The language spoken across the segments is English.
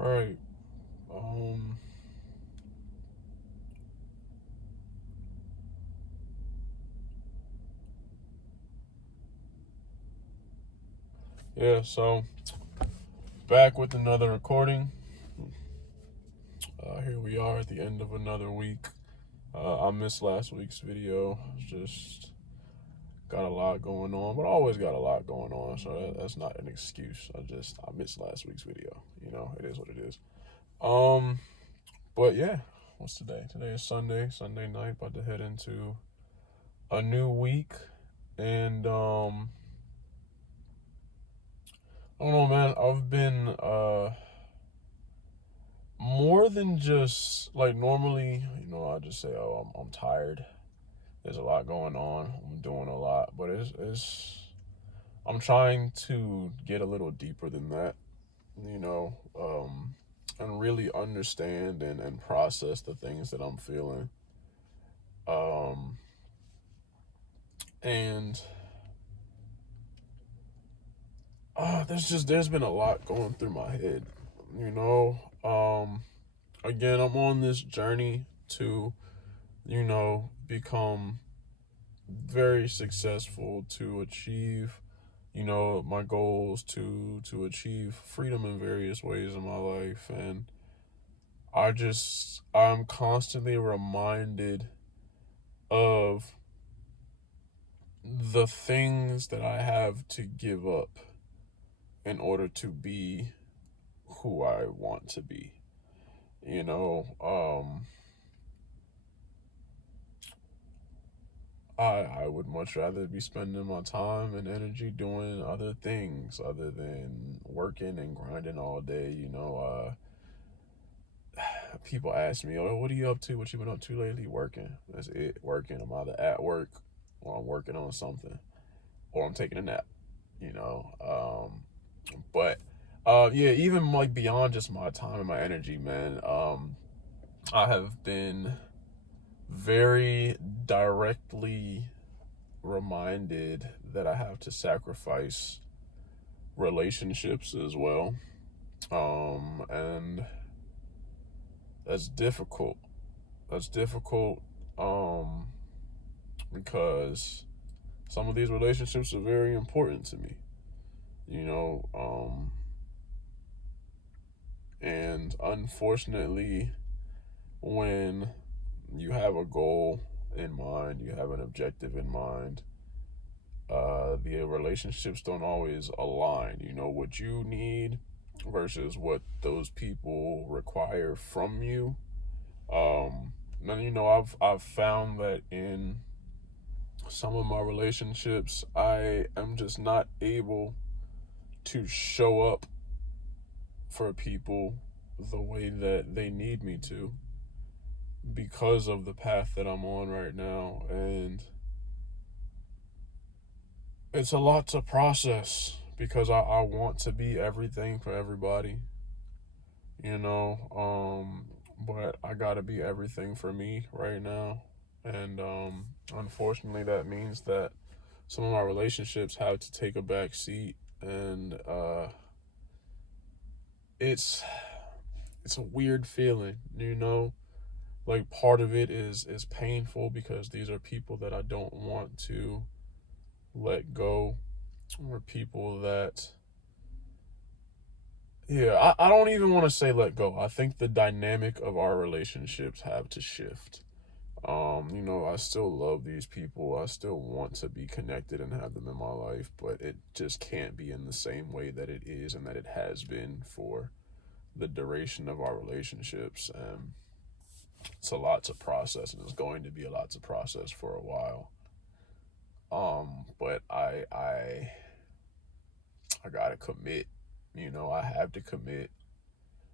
Right. Um, yeah, so back with another recording. Here we are at the end of another week. I missed last week's video. Just got a lot going on, but I always got a lot going on, so that's not an excuse. I missed last week's video. It is what it is. Um, but yeah, what's today? Today is Sunday night. About to head into a new week, and I don't know, man. I've been more than just like normally, I just say, oh, I'm tired. There's a lot going on. I'm doing a lot, but it's I'm trying to get a little deeper than that, you know, um, and really understand and process the things that I'm feeling. Um, and there's been a lot going through my head, you know. Again, I'm on this journey to, become very successful, to achieve, my goals, to achieve freedom in various ways in my life. And I'm constantly reminded of the things that I have to give up in order to be who I want to be. You know, I would much rather be spending my time and energy doing other things other than working and grinding all day. People ask me, "Oh, what are you up to? What you been up to lately?" Working. That's it. Working. I'm either at work or I'm working on something or I'm taking a nap. You know. But yeah, even like beyond just my time and my energy, man. I have been very directly reminded that I have to sacrifice relationships as well. And that's difficult. That's difficult because some of these relationships are very important to me, you know. And unfortunately, when you have a goal in mind, you have an objective in mind, the relationships don't always align. You know what you need versus what those people require from you. And I've found that in some of my relationships, I am just not able to show up for people the way that they need me to because of the path that I'm on right now. And it's a lot to process because I want to be everything for everybody, you know. But I gotta be everything for me right now. And unfortunately, that means that some of my relationships have to take a back seat. And it's it's a weird feeling, you know. Like part of it is painful because these are people that I don't want to let go, or people that, yeah, I don't even want to say let go. I think the dynamic of our relationships have to shift. I still love these people. I still want to be connected and have them in my life, but it just can't be in the same way that it is and that it has been for the duration of our relationships. And it's a lot to process, and it's going to be a lot to process for a while. But I gotta commit. I have to commit,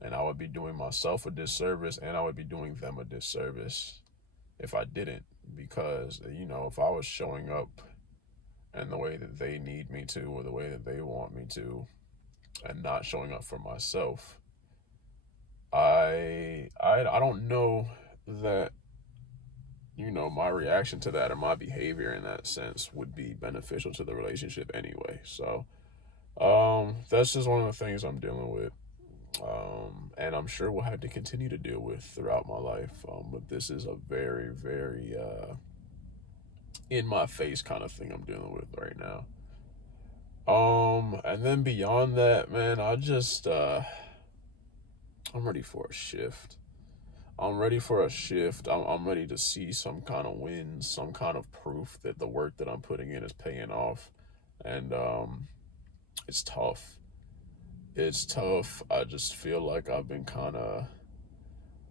and I would be doing myself a disservice, and I would be doing them a disservice if I didn't. Because if I was showing up in the way that they need me to, or the way that they want me to, and not showing up for myself, I don't know that my reaction to that or my behavior in that sense would be beneficial to the relationship anyway. So that's just one of the things I'm dealing with. And I'm sure we'll have to continue to deal with throughout my life. But this is a very, very in my face kind of thing I'm dealing with right now. And then beyond that, man, I'm ready for a shift. I'm ready for a shift. I'm ready to see some kind of wins, some kind of proof that the work that I'm putting in is paying off. And it's tough. It's tough. I just feel like I've been kind of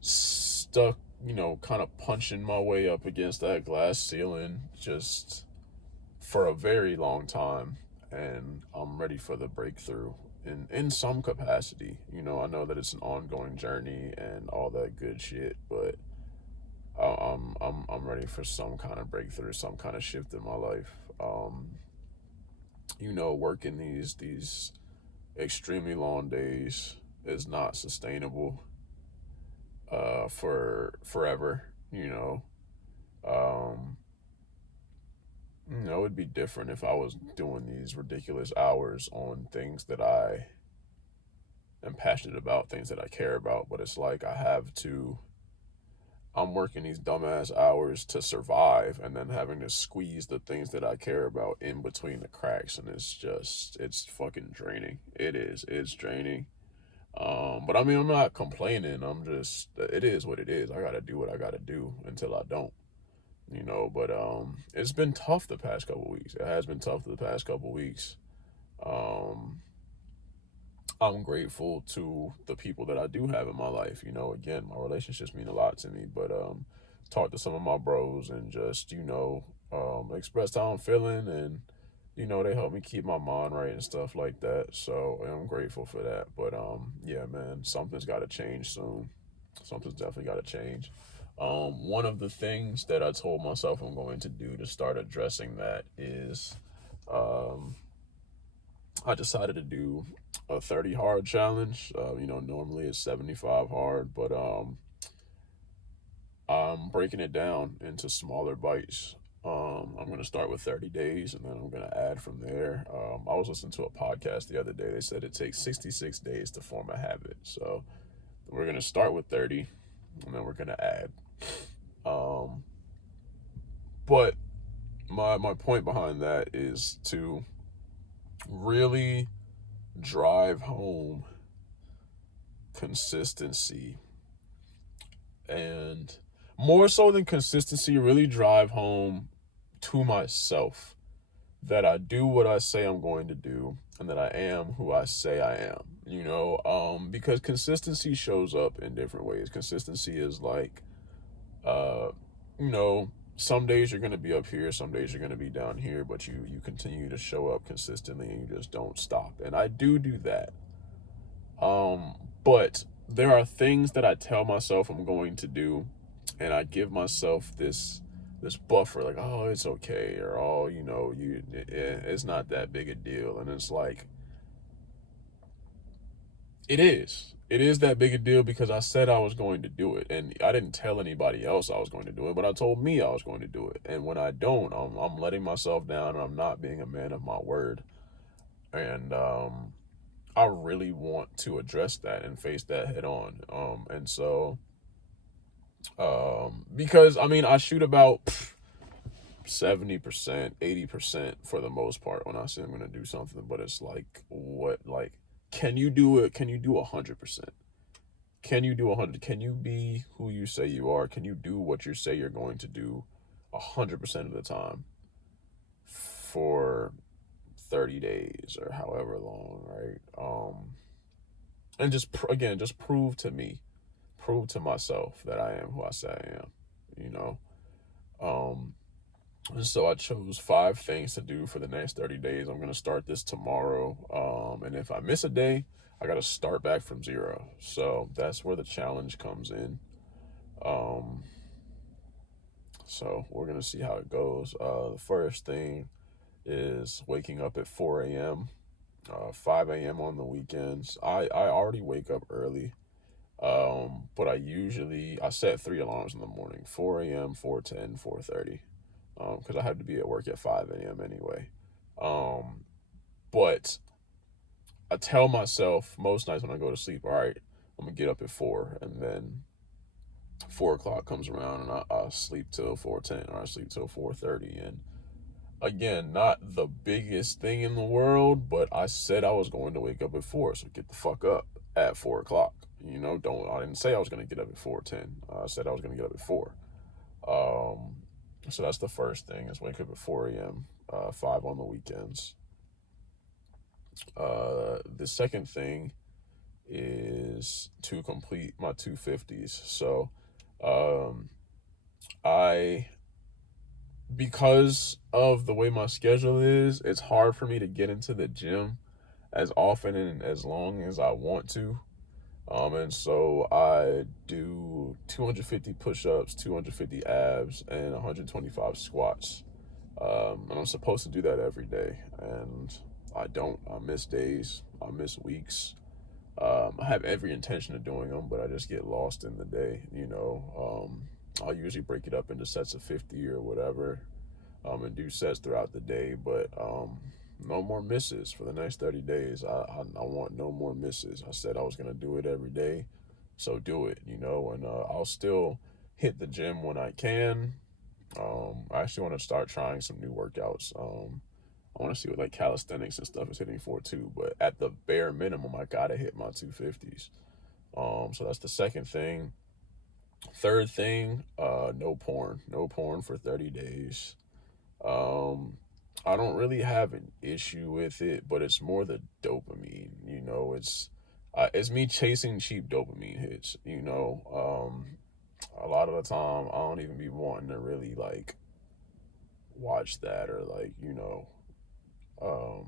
stuck, kind of punching my way up against that glass ceiling just for a very long time. And I'm ready for the breakthrough in some capacity. I know that it's an ongoing journey and all that good shit, but I'm ready for some kind of breakthrough, some kind of shift in my life. Working these extremely long days is not sustainable for forever. Um, it'd be different if I was doing these ridiculous hours on things that I am passionate about, things that I care about. But it's like I'm working these dumbass hours to survive and then having to squeeze the things that I care about in between the cracks. And it's fucking draining. It's draining. But I mean, I'm not complaining. It is what it is. I gotta do what I gotta do until I don't. But it's been tough the past couple weeks. It has been tough the past couple weeks. Um, I'm grateful to the people that I do have in my life. Again, my relationships mean a lot to me. But talk to some of my bros and just express how I'm feeling, and they help me keep my mind right and stuff like that. So I'm grateful for that. But yeah, man, something's got to change soon. Something's definitely got to change. One of the things that I told myself I'm going to do to start addressing that is um, I decided to do a 30 hard challenge. Normally it's 75 hard, but I'm breaking it down into smaller bites. I'm going to start with 30 days and then I'm going to add from there. I was listening to a podcast the other day. They said it takes 66 days to form a habit. So we're going to start with 30 and then we're going to add. Um, but my point behind that is to really drive home consistency, and more so than consistency, really drive home to myself that I do what I say I'm going to do and that I am who I say I am. Because consistency shows up in different ways. Consistency is like uh you know some days you're going to be up here, some days you're going to be down here, but you continue to show up consistently and you just don't stop. And I do that. But there are things that I tell myself I'm going to do, and I give myself this buffer, like, oh, it's okay, or oh, it's not that big a deal. And it's like, it is that big a deal because I said I was going to do it, and I didn't tell anybody else I was going to do it, but I told me I was going to do it. And when I don't, I'm letting myself down, and I'm not being a man of my word. And I really want to address that and face that head on. And so, because I mean, I shoot about 70%, 80% for the most part when I say I'm gonna do something. But it's like, what, like, can you do it? Can you do 100%? Can you do 100? Can you be who you say you are? Can you do what you say you're going to do 100% of the time for 30 days or however long, right? And again, just prove to me, prove to myself that I am who I say I am, you know. Um, and so I chose 5 things to do for the next 30 days. I'm gonna start this tomorrow. And if I miss a day, I gotta start back from zero. So that's where the challenge comes in. Um, so we're gonna see how it goes. The first thing is waking up at 4 a.m. 5 a.m. on the weekends. I already wake up early. But I set 3 alarms in the morning: 4 a.m., 4:10, 4:30. Because I had to be at work at 5 a.m. anyway. Um, but I tell myself most nights when I go to sleep, all right, I'm gonna get up at 4, and then 4 o'clock comes around, and I sleep till 4:10, or I sleep till 4:30, and again, not the biggest thing in the world, but I said I was going to wake up at 4, so get the fuck up at 4 o'clock. You know, don't I didn't say I was gonna get up at 4:10. I said I was gonna get up at 4. Um, so that's the first thing, is wake up at 4 a.m. 5 on the weekends. The second thing is to complete my 250s. So, um, I because of the way my schedule is, it's hard for me to get into the gym as often and as long as I want to. And so I do 250 push-ups, 250 abs, and 125 squats. And I'm supposed to do that every day, and I don't. I miss days. I miss weeks. I have every intention of doing them, but I just get lost in the day. I'll usually break it up into sets of 50 or whatever, and do sets throughout the day. But no more misses for the next 30 days. I want no more misses. I said I was gonna do it every day, so do it. And I'll still hit the gym when I can. I actually want to start trying some new workouts. I want to see what like calisthenics and stuff is hitting for too. But at the bare minimum, I gotta hit my 250s. So that's the second thing. Third thing, no porn. No porn for 30 days. Um, I don't really have an issue with it, but it's more the dopamine. It's me chasing cheap dopamine hits. A lot of the time I don't even be wanting to really like watch that or like um,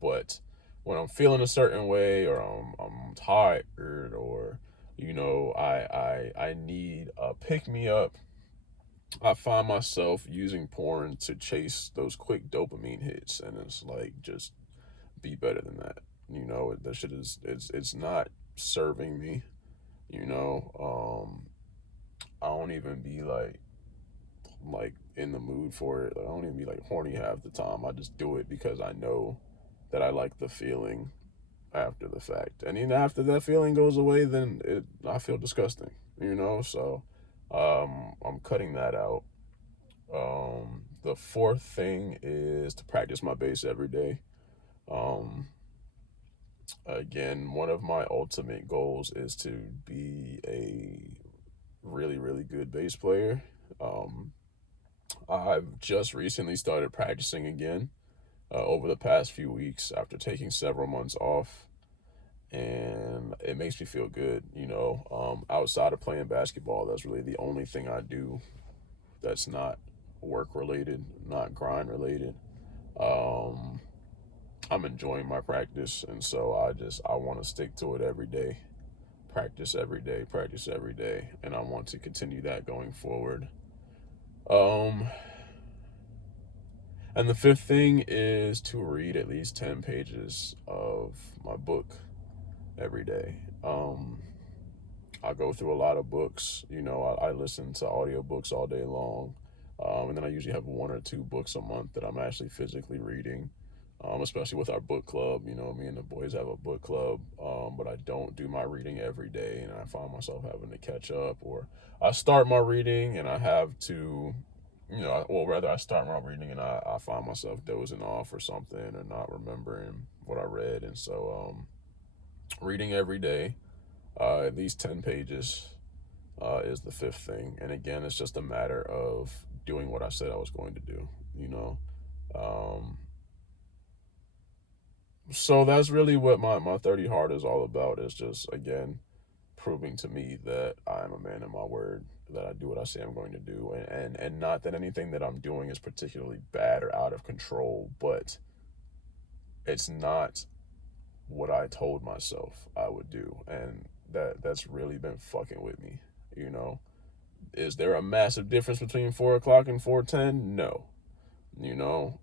but when I'm feeling a certain way, or I'm tired, or I need a pick me up, I find myself using porn to chase those quick dopamine hits, and it's like, just be better than that. That shit it's not serving me. You know, I don't even be like in the mood for it. Like, I don't even be like horny half the time. I just do it because I know that I like the feeling after the fact. And even after that feeling goes away, then I feel disgusting. So I'm cutting that out. The fourth thing is to practice my bass every day. Um, Again, one of my ultimate goals is to be a really, really good bass player. Um, I've just recently started practicing again over the past few weeks after taking several months off, and it makes me feel good. Outside of playing basketball, that's really the only thing I do that's not work related, not grind related. Um, I'm enjoying my practice, and so I want to stick to it every day. Practice every day, practice every day, and I want to continue that going forward. Um, and the fifth thing is to read at least 10 pages of my book every day. I go through a lot of books. I listen to audiobooks all day long. And then I usually have one or two books a month that I'm actually physically reading, especially with our book club. Me and the boys have a book club, but I don't do my reading every day, and I find myself having to catch up, or I start my reading and I have to, well, rather I start my reading and I find myself dozing off or something, or not remembering what I read. And so, reading every day, at least 10 pages, is the fifth thing. And again, it's just a matter of doing what I said I was going to do, you know. Um, so that's really what my 30 hard is all about, is just, again, proving to me that I'm a man of my word, that I do what I say I'm going to do. And not that anything that I'm doing is particularly bad or out of control, but it's not what I told myself I would do. And that's really been fucking with me, you know. Is there a massive difference between 4 o'clock and 4:10? No. You know,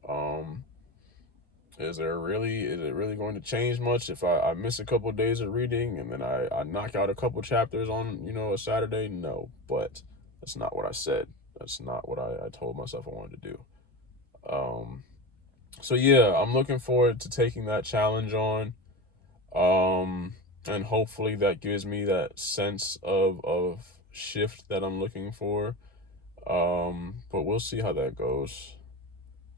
is it really going to change much if I miss a couple of days of reading and then I knock out a couple chapters on, a Saturday? No. But that's not what I said. That's not what I told myself I wanted to do. Um, So yeah, I'm looking forward to taking that challenge on. And hopefully that gives me that sense of shift that I'm looking for. But we'll see how that goes.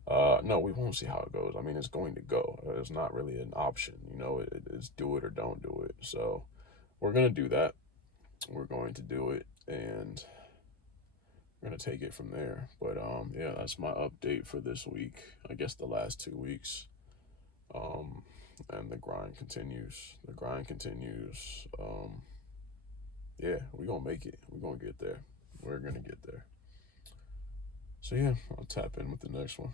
No, we won't see how it goes. I mean, it's going to go. It's not really an option, it's do it or don't do it. So we're gonna do that. We're going to do it, and we're gonna take it from there. But yeah, that's my update for this week. I guess the last 2 weeks. Um, and the grind continues. The grind continues. Yeah, we're gonna make it. We're gonna get there. We're gonna get there. So yeah, I'll tap in with the next one.